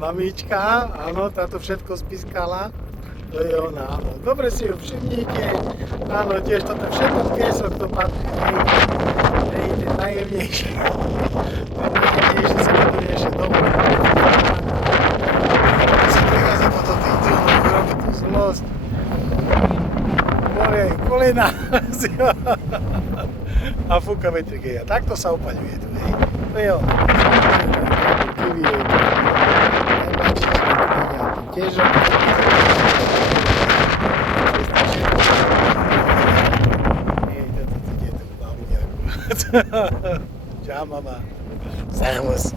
Mamička, áno, táto všetko spiskala. To je ona, áno. Dobre si ju všimnite. Áno, tiež toto všetko piesok to patrí. Hej, ten najjemnejší. Ten najjemnejší sa to doniešie domov. Si prichádza potom tých džunov, robí tú zlosť. Boli aj kolena. A fúka vetrik. A takto sa opaľuje tu, hej. To je ono. Kivy je to. Tiež Čau, mama. Servus.